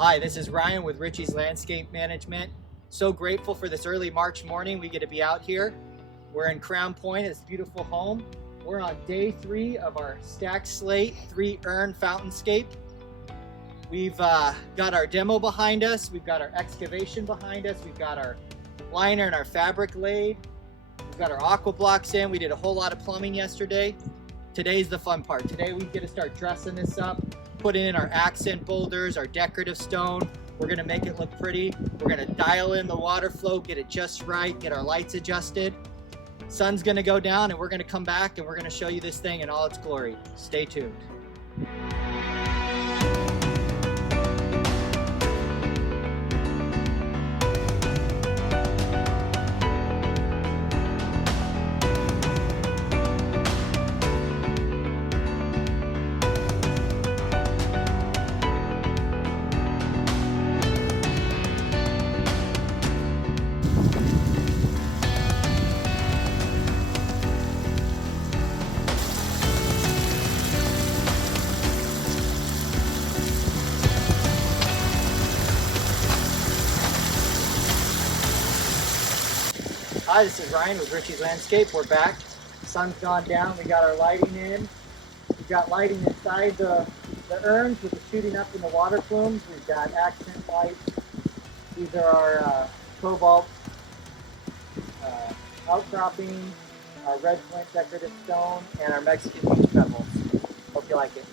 Hi, this is Ryan with Richie's Landscape Management. So grateful for this early March morning. We get to be out here. We're in Crown Point, this beautiful home. We're on day 3 of our Stacked Slate Urn fountainscape. We've got our demo behind us. We've got our excavation behind us. We've got our liner and our fabric laid. We've got our aqua blocks in. We did a whole lot of plumbing yesterday. Today's the fun part. Today we get to start dressing this up, putting in our accent boulders, our decorative stone. We're gonna make it look pretty. We're gonna dial in the water flow, get it just right, get our lights adjusted. Sun's gonna go down and we're gonna come back and we're gonna show you this thing in all its glory. Stay tuned. Hi, this is Ryan with Richie's Landscape. We're back. Sun's gone down. We got our lighting in. We've got lighting inside the urns, which is shooting up in the water plumes. We've got accent lights. These are our cobalt outcropping, our red flint decorative stone, and our Mexican beach pebbles. Hope you like it.